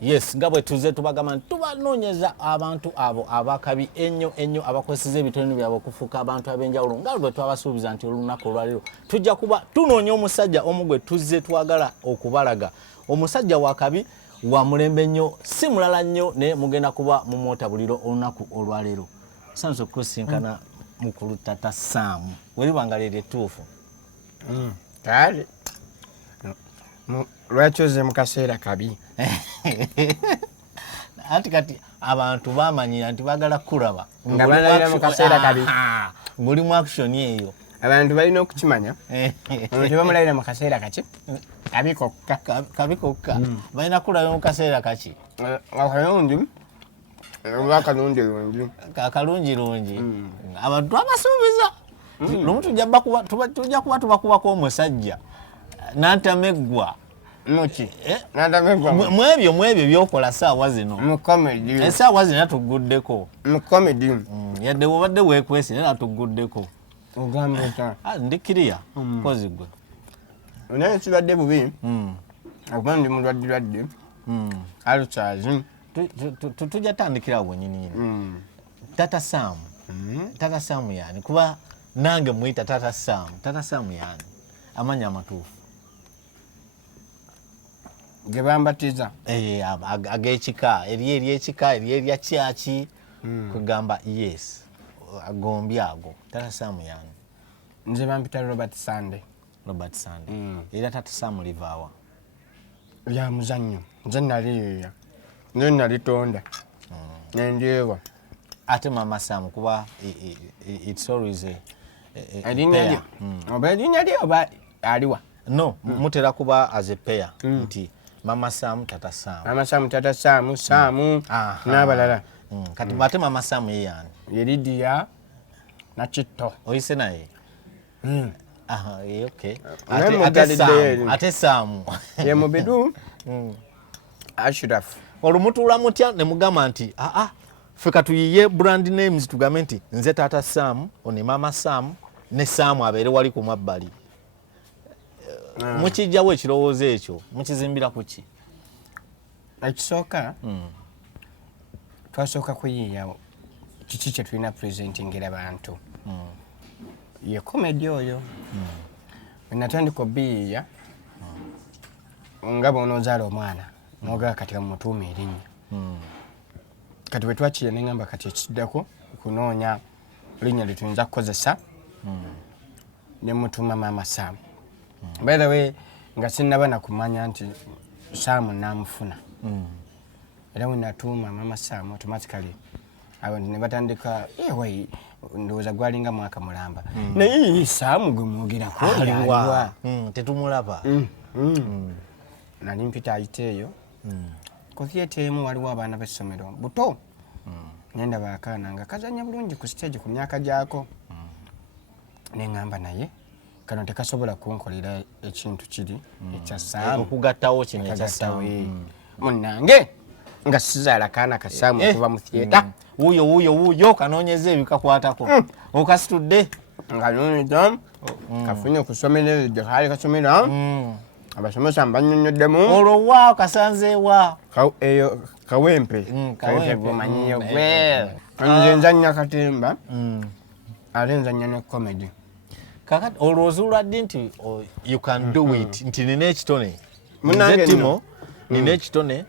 Yes, ngabwe tuze tubagamba tubanonyeza abantu abo abakabi ennyo abakwesiza ebitone byabo okufuuka abantu ab'enjawulo nga bwe twabasuubiza nti olunaku olwaliro tujja kuba tunoonya omusajja omugwe tuzze twagala okubalaga omusajja wakabi wa mulembe nnyo si mulala nnyo naye mugenda kuba mumwotabuliro olunaku olwaliro sanso kusinkana mukulu Tata Sam welibanga lere tuufu kale lwachoze mu kaseera kabi ati kati abantu bamanyira nti bagala kulaba nga balala mu kaseera kabi nguli mu action eyo abantu balina okukimanya abantu bamulayira mu kaseera kaki kabikokka balina kulaba mu kaseera kaki akalungi akalungi abantu abasuubiza lumu tujja kuba tubakubako omusajja n'antameggwa muki mwebyo byokola saawa zino mu comedy esaawa zino tuguddeko mu comedy yadde wobadde weekwese era tuguddeko ogambe ta ndi kiriya kozi gwe naye kibadde bubi okuba ndi mulwadde alukyazi tujja tandikirawo bwenyini Tata Sam Tata Sam yani kuba nange muyita Tata Sam yani amanya amatuufu gebambatiza ag'ekika eryekika erya kyaki kugamba yes agombi ago Tata Sam yani nze bampita Robert Sande era Tata Sam livaawa ya muzannyo nze naliyoya nze nalitonda nendyewa ate Mama Sam kuba it's always erinnya oba erinnya lye oba aliwa no mutera kuba as a pair nti Mama Sam Tata Sam Samu n'abalala kati ate Mama Sam ye yani Lydia na Kitto oyise naye okay ate Sam ye mubidu Ashraf olumutuula mutya ne mugamba nti ffe katuyiye brand names tugambe nti nze Tata Sam one Mama Sam ne Sam abeere wali ku mabbali mukijjawo ekirowoozo ekyo mukizimbira ku ki ekisooka twasooka kuyiiya kiki kye tulina presentingira bantu ye komedi oyo wenatandika obiyiiya nga bw'onoozaala omwana nogaa kati kamutuuma erinnya kati bwe twakiye ne ngamba kati ekiddako kunoonya linnya lye tuyinza kukozesa ne mutuuma Mama Sam by the way nga sinnaba nakumanya nti Sam namufuna era wenatuuma Mama Sam automatically abantu ne batandika ndowooza gwalinga mwaka mulamba naye Sam gwe mwogerako aliwa tetumulaba nali mpita ayita eyo ku theatre emu waliwo abaana b'essomero buto nendaba akaana nga kazanya bulungi ku stage ku myaka gyako neŋŋamba naye kano tekasobola kunkolera ekintu kiri ekya Sam okugattawo kino ekya Sam munnange nga sizaala kaana ka Sam okuva mu theatre wuuyo kanoonyeza ebikakwatako okasitudde nga noonyeza kafunye okusomera eyo gye kaali kasomera abasomesa mbanyonyoddemu olwo waawo kasanzeewa eyo kawempe gomanyiyo gwe nze nzannya katemba ate nzannya ne comedy kakati olowooza olwadde nti you can do it nti nina ekitone Munange Timo nina ekitone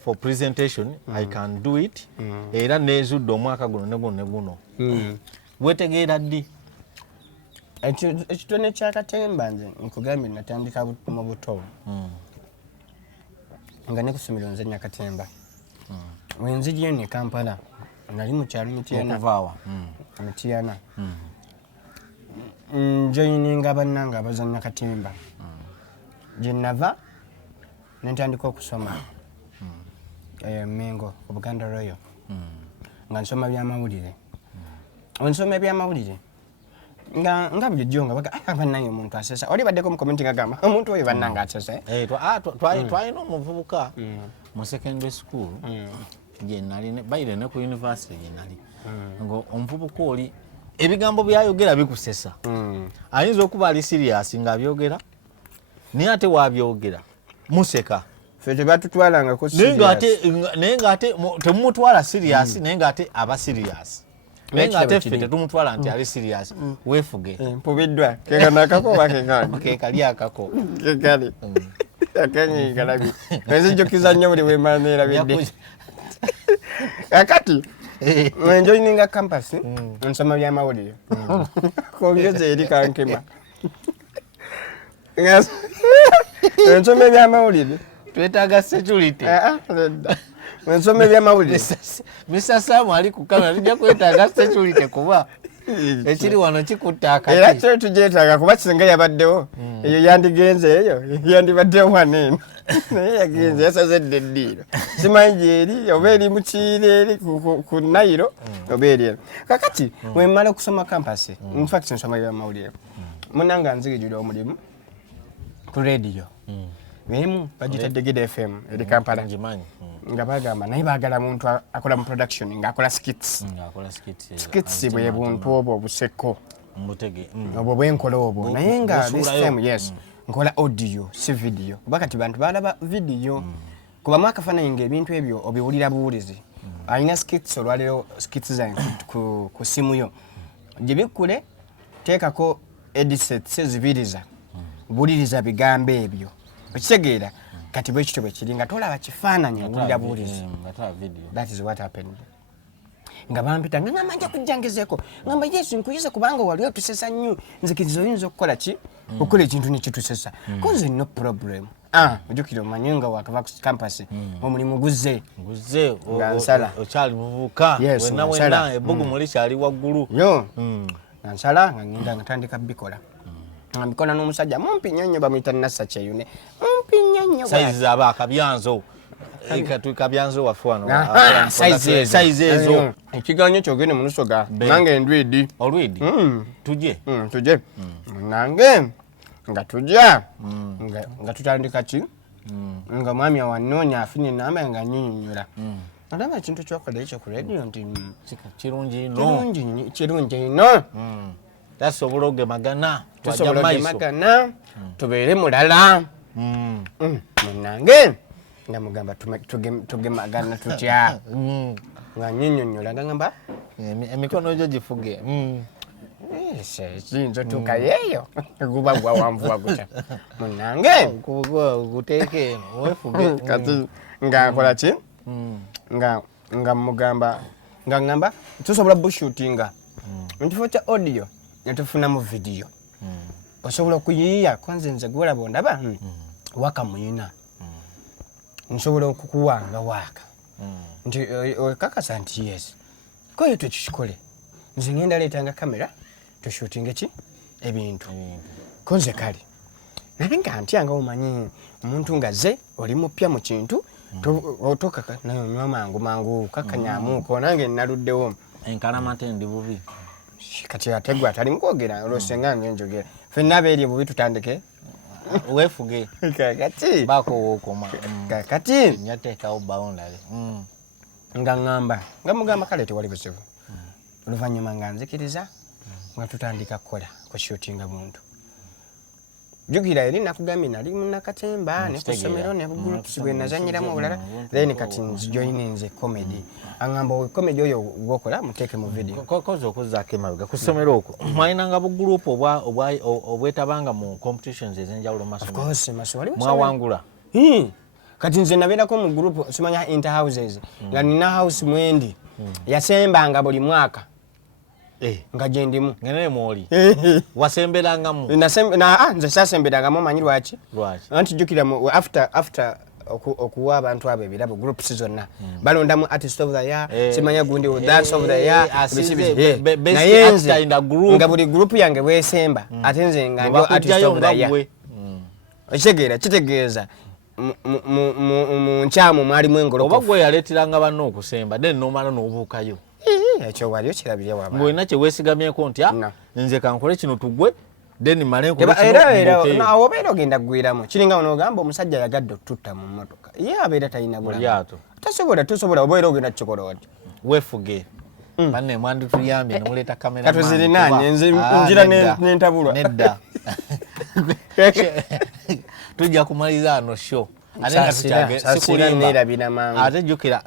for presentation I can do it era nezudde omwaka guno ne guno wetegeera ddi ekitone kyakatemba nze nkugambye natandika mu buto nga ne ku ssomero nzannya katemba wenzirye ne Kampala nali mu kyalo Mutiyana njoyininga bannange abazannya katemba gye nava ne ntandika okusoma Mengo Obuganda Royal nga nsoma byamawulire onsoma ebyamawulire nga bulijjo nga baga bannange omuntu asesa oli baddeko mu komenti ngagamba omuntu oyo bannange asesa twalina omuvubuka mu secondary school gye nali bayire ne ku university gye nali nga omuvubuka oli ebigambo byayogera bikusesa ayinza okuba ali serious ng'abyogera naye ate waabyogera museka ffe tebatutwalanga ko naye ng'ate temumutwala serious naye ng'ate aba serious naye ng'ate ffe tetumutwala nti ali serious weefuge mpubiddwa kekanakakoba kekali akako kekali akenyigalabi ezijjukiza nnyo buli wemala neerabidde kakati enjoyininga campus nsoma byamawulire kongeza eri kankema ensoma ebyamawulire twetaaga security ensoma ebyamawulire Mr. Sam ali ku kamera tujja kwetaaga security kuba ekiri wano kikutta akati era kyo tugyetaaga kuba kisenga yabaddewo eyo yandigenze eyo yandibaddewo waneeno naye yagenze yasazedde eddiiro simanyi gyeri oba eri mukiire eri ku Nairo oba eri eno kakati wemmala okusoma kampasi infact nsoma byamawulire munanga nzigijula omulimu ku radio emu bagitadde Gida FM eri Kampala nga bagamba naye baagala muntu akola mu production ng'akola skits bwe buntu obwo obuseko obwo bwenkola obwo naye nga this time yes nkola audio si video kuba kati bantu balaba video kuba mwakafaananyi ng'ebintu ebyo obiwulira buwulizi alina skits olwaliro skits zange ku simu yo gye bikkule teekako edisets ezibiriza buliriza bigambo ebyo okitegeera kati bwe kityo bwe kiri nga tolaba kifaananyi owulira buwulizi that is what happened nga bampita nga ngamba nja kujjangezeeko ngamba yesu nkuyise kubanga wali otusesa nnyo nzikiriza oyinza okukola ki okukola ekintu nekitusesa koze no problem ojjukire omanyi nga wakava ku campus omulimu guzze nga nsala okyali muvubuka wenna ebbugumu likyali waggulu yo nga nsala nga ngenda nga tandika bikola nga mbikola n'omusajja mumpi nnyo nnyo bamuyita Nassa Kyeyune mumpi nnyo nnyo saizi aba akabyanzo kabyanzo waffe wano saizi ezo ekiganyo kyogende mu Lusoga nange ndwidi olwidi tujje nange nga tujja nga tutandika ki nga mwami awannoonya afunye namba nga nyinyonyola alaba ekintu kyokola ekyo ku radio nti kirungi ino tasobola ogemagana tubeere mulala munange nga mugamba tugemagana tutya nga nyinyonyola ngamba emikono gyo gifuge kiyinza otuuka yeeyo guba gwawanvuwa gutya munange guteeke eno wefuge kati nga nkola ki nga mugamba nga ngamba tusobola bushootinga mukifo kya audio netufunamu video osobola okuyiiya kwanze nze gwolaba ondaba waka muyina nsobola okukuwanga waaka nti okakasa nti yes koyo tukikikole nze ngenda leetanga kamera tushootinge ki ebintu konze kale naye nga ntyanga omanyi omuntu nga ze oli mupya mu kintu otokaka nanywa mangu kakanyamuuko nange naluddewo enkalamate ndi bubi kati ate gwe atali mukwogera olwosenga ngenjogera ffenna abeerye bubi tutandike weefuge kakati baako wookoma kakati nyateekawo bawundale nga ŋŋamba nga mugamba kale tewali buzibu oluvannyuma nga nzikiriza nga tutandika kukola kushootinga muntu jjukira eri nakugambye nali munnakatemba ne ku ssomero ne bugroups bwe nazanyiramu obulala then kati nzijoyina nze comedy aŋŋamba comedy oyo gwokola muteeke mu video koze okuzzaako emabega ku ssomero okwo mwalinanga bugurupu obwetabanga mu competitions ez'enjawulo masomero mwawangula kati nze nabeerako mu group simanya interhouses nga nina house mwendi yasembanga buli mwaka nga gyendimu ngene mwoli wasemberangamu nze sasemberangamu omanyi lwaki anti jjukira after okuwa abantu abo ebirabo groups zonna balondamu artist of the year simanya gundi dance of the year naye nze nga buli group yange bwesemba ate nze nga ndio artist of the year ekitegeera kitegeeza mu nkyamu mwalimu engolokofu oba gwe yaleeteranga banno okusemba then nomala n'obuukayo ekyo wali okirabire waba ng'olina kye weesigamyeko nti nze kankole kino tugwe then male era obeera ogenda ggwiramu kiringa onogamba omusajja yagadde otutta mu mmotoka ye abeera talina bulamu tosobola obeera ogenda kukikola oti weefuge banne mwandituyambye nemuleeta kamera katuzirinaanye njira nentabulwa nedda tujja kumaliza ano show Sasira nerabira mangu. Ate jukira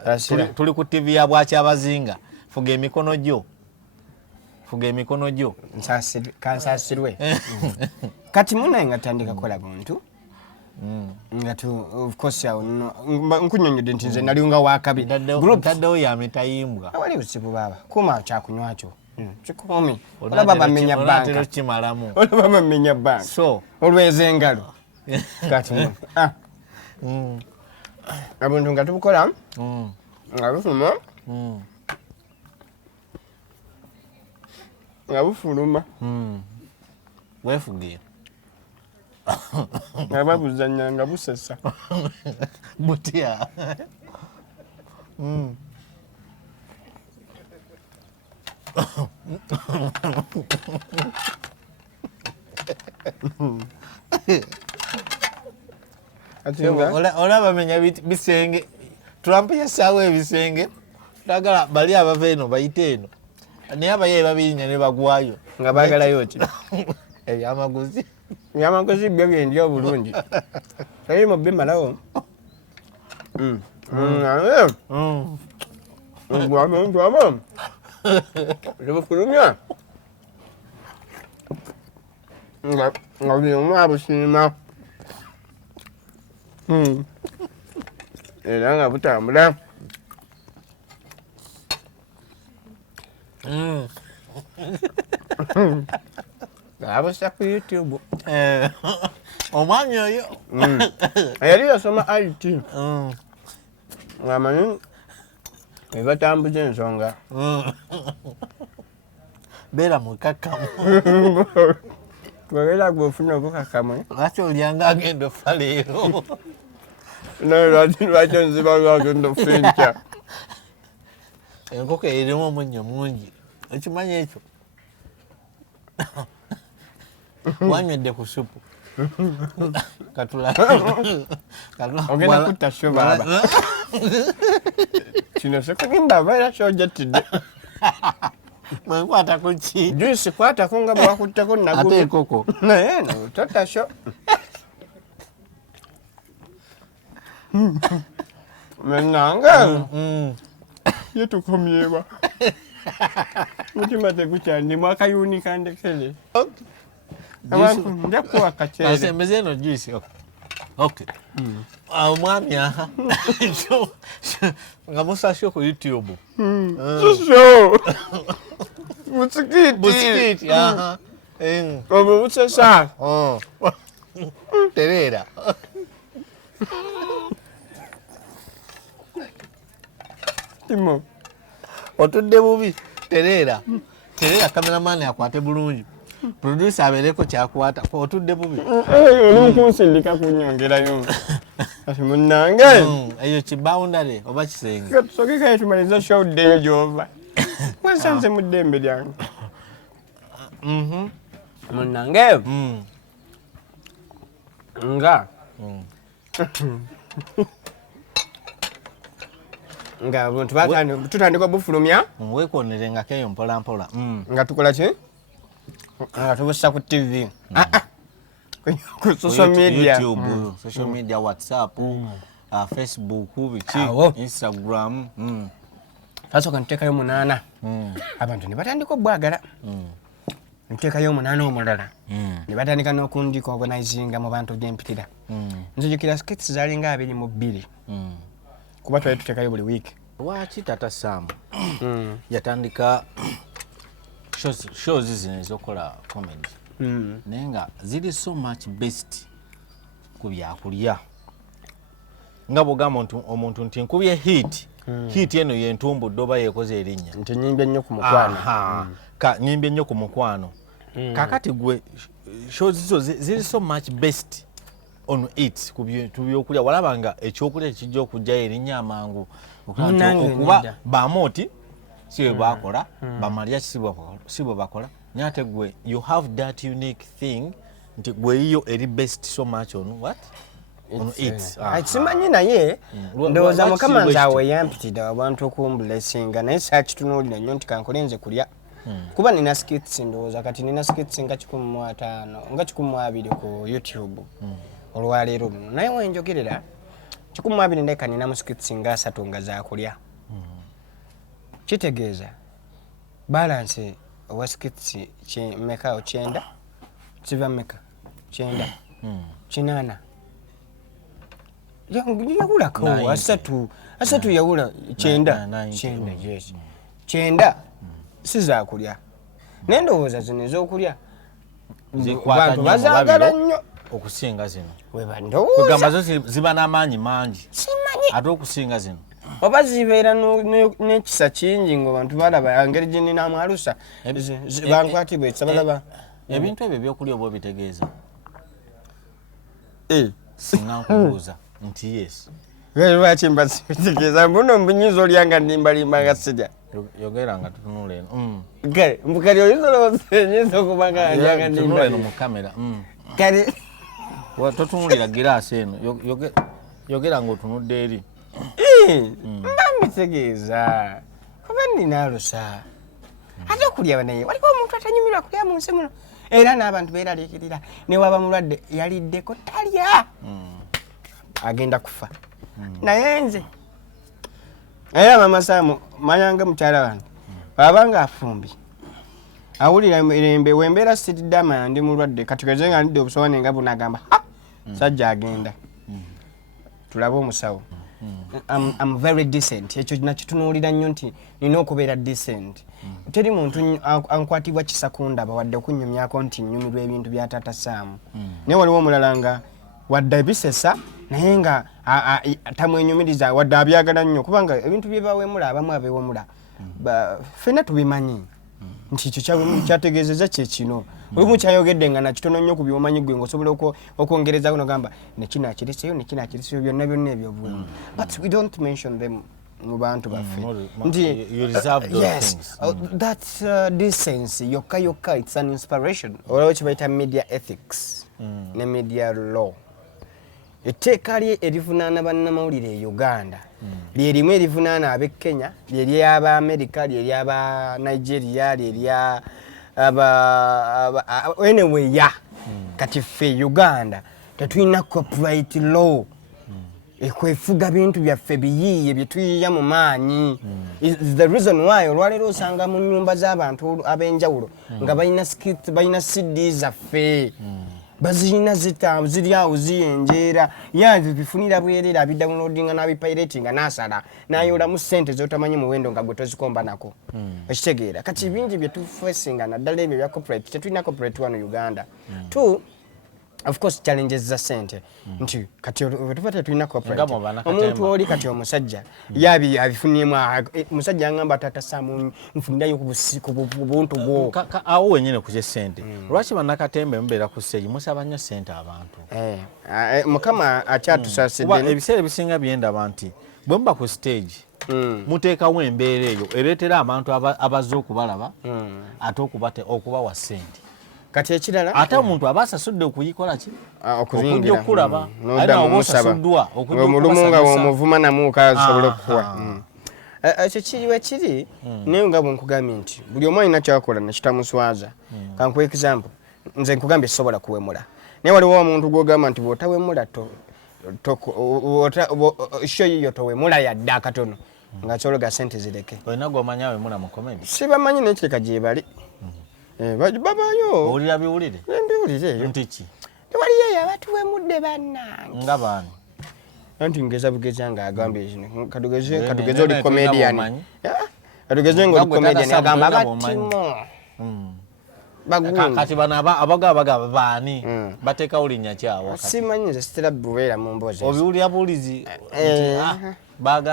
tuli ku TV ya bwachi abazinga. Fuga emikono gyo. Kansasirwe. Kati muna ngatandika kola buntu. Ngatu of course ya nkunyonyode ntinze nali nga wakabi. Group taddo ya mitayimbwa. Awali usibu baba. Kuma cha kunywacho. Chikomi. Ola baba menya banka. Ola chimalamu. Ola baba menya banka. So, olweze engalo. Kati muna. Abuntu ngatubukola. Ngabufuma. Ngabufuluma. Wefugira. Ngababuzanya ngabusesa. Butia. Ola bamenya bisenge. Trump yasawe ebisenge. Tagala bali abava eno bayite eno. Naye abaye babinya ne bagwayo. Nga bagala yoti. Amaguzi. Yamagozi bye ndya bulungi. Sayi mo be malawo. Ngwamo. Lebo kulumya. Ngabi umwa bushima. Era nga butambula. Abasha ku YouTube. Omwanya oyo. Ayali yasoma IT. Ngamanyi ebatambuze ensonga. Bera mukakamu. Kwagala gwofuna obukakamu. Lwaki olyanga agenda ofa leero? Lwaki nziba agenda ofinca. Enkoko erimu omunnyo mungi. Ekimanyi ekyo? Wanywedde ku supu. Katula. Ogenda kutta sho baba. Kino sekugimba abaera kyojatidde. Mwenkwata ku ki? Juice kwatako nga bwakuttako nagulu. Ate enkoko. Naye no totta sho. Menanga. Yetukomyeba. Mutima tegukyandi mwakayuni kandekele. Nja kuwa kachere. Asembeze eno juice. Okay. Mwami aha. Nga musasho ku YouTube. Sho. Busikiti. Aha. Obo butsasa. Terera. Timo. Otudde bubi. Terera. Terera cameraman akwate bulungi. Producer abereko kyakwata otudde bubi. Oli kunsindika kunyongerayo. Ati munnange. Eyo kiboundary oba kisenge. Katusokeka tumaliza show day jova. Mwasanze mu ddembe lyange. Munnange. Nga. Nga abantu tutandika bufulumya. Weekonerenga keyo mpola mpola. Nga tukola ki? Nga tubusa ku TV. Ku social media. YouTube, social media, WhatsApp, Facebook, Instagram. Tasooka nteekayo 8. Abantu ne batandika obwagala. Nteekayo 8 omulala. Ne batandika n'okundika organizinga mu bantu gy'empitira. Nzijukira skits zalinga 22. Kuba twali tuteekayo buli week. Lwaki Tata Sam yatandika shows zino ezokola comedy naye nga ziri so much best ku byakulya nga bwogamba omuntu nti nkubye hit eno yentumbudde oba yekoze erinnya nti nyimbye nnyo ku mukwano nyimbye nnyo ku mukwano kakati gwe shows zo ziri so much best on it ku byokulya walaba nga ekyokulya ekijja okujja erinnya amangu okuba bamoti siwe bakola bamalya siwe bakola nyate gwe you have that unique thing nti gwe iyo eri best so much on what on it simanyi naye ndowooza mukama nzaawe yampitidde abantu okumbulesinga naye saakitunuulira nnyo nti kankolenze kulya kuba nina skits ndowooza kati nina skits nga 15 nga 12 ku YouTube olwaleero luno naye wenjogerera 12 ndeka nina musikiti nga 3 nga za kulya kitegeeza balance wa sikiti meka ochenda kiva meka chenda chinana yawula ko asatu yawula chenda yes chenda siza kulya nendowooza zino ez'okulya bantu bazaagala nnyo okusinga zino weba ndowooza kugamba zo ziba n'amaanyi mangi simanyi ate okusinga zino oba zibeera n'ekisa kingi ng'abantu balaba engeri gye nina amalusa bankwatibwa ekisa balaba ebintu ebyo ebyokulya oba obitegeeza singa nkubuuza nti yes lwaki mba sibitegeeza mbuno mbunyiza olya nga ndimbalimba nga sirya yogera nga tutunula eno kale mbukali oyinza okuba nga ndya nga ndimba eno mu kamera kale totunulira giraasi eno yogera ng'otunudde eri mba mbitegeeza oba nina alusa ate okulya naye waliwo omuntu atanyumirwa kulya mu nsi muno era n'abantu beeraliikirira newaba mulwadde yaliddeko talya agenda kufa naye nze era mama Samu manyanga mukyala wange abanga afumbi awulira embe wembeera sitidde amanya ndi mulwadde katigeze nga ndidde obusowane nga bunagamba sajja agenda tulabe omusawo I'm very decent ekyo nakitunuulira nnyo nti nina okubeera decent teri muntu ankwatibwa kisakundaba wadde okunyumyako nti nnyumirwa ebintu bya taata Samu naye waliwo omulala nga wadde bisesa naye nga tamwenyumiriza wadde abyagala nnyo kubanga ebintu bye bawemula abamu abewemula ffenna tubimanyi nti ekyo kyategeezeza kyekino olumu kyayogedde nga nakitono nnyo ku byomanyi gwe ng'osobola okwongereza nogamba nekino akiriseyo nekino akiriseyo byonna byonna ebyo buwemu but we don't mention them mu bantu baffe nti yes that decency yokka it's an inspiration olwo kibayita media ethics ne media law etteeka lye erivunaana bannamawulire e Uganda lyerimu erivunaana ab'e Kenya ly'ery'aba America ly'ery'aba Nigeria ly'erya anyway kati ffe Uganda tetulina copyright law ekwefuga bintu byaffe biyiiye bye tuyiya mu maanyi is the reason why olwaleero osanga mu nnyumba z'abantu ab'enjawulo nga balina skit balina CD zaffe bazina ziri awo ziyenjeera yazi bifunira bwerera bidownloadinga n'abipiratinga n'asala n'ayolamu ssente z'otamanyi muwendo nga gwe tozikomba nako ekitegeera kati bingi bye tufesinga naddala ebyo bya corporate tetulina corporate wano Uganda two of course challenges za ssente nti kati wetuva tetulina corporate omuntu oli kati omusajja yabi abifuniemu musajja angamba taata Samu nfunirayo ku buntu bwo awo wenyine ku ssente lwaki bannakatembe mubeera ku stage musaba nnyo ssente abantu mukama akyatusasidde ebiseera ebisinga byendaba nti bwe muba ku stage muteekawo embeera eyo ereetera abantu abazze okubalaba ate okubawa ssente kati ekirala ate omuntu aba asasudde okuyikola ki okuzingira okulaba omusaba omulumu nga womuvuma namuuka asobola okukuwa ekyo kiriwe kiri naye nga bwenkugambye nti buli omu alina kyakola nekitamuswaza kankuwa example nze nkugambye sobola kuwemula naye waliwo omuntu gwogamba nti bwotawemula sho yiyo towemula yadde akatono nga kyologa sente zireke olina gomanya awemula mu komedi sibamanyi nekireka gyebali babayo owulira biwulire mbiwulire eyo nti ki waliyo eyo abatuwemudde bannange nga baani anti ngeza bugeza nga agambye kino katugeze oli comedian katugeze nga oli comedian agamba batimo kati bano abagaba baani bateekawo linnya kyawo simanyi nze sitera bubeera mu mboozi obiwulira buulizi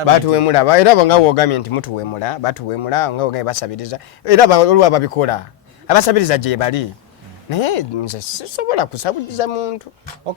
batuwemula era abo nga woogambye nti mutuwemula batuwemula nga woogambye basabiriza era olwa babikola abasabiriza gye bali naye nze sisobola kusabiriza muntu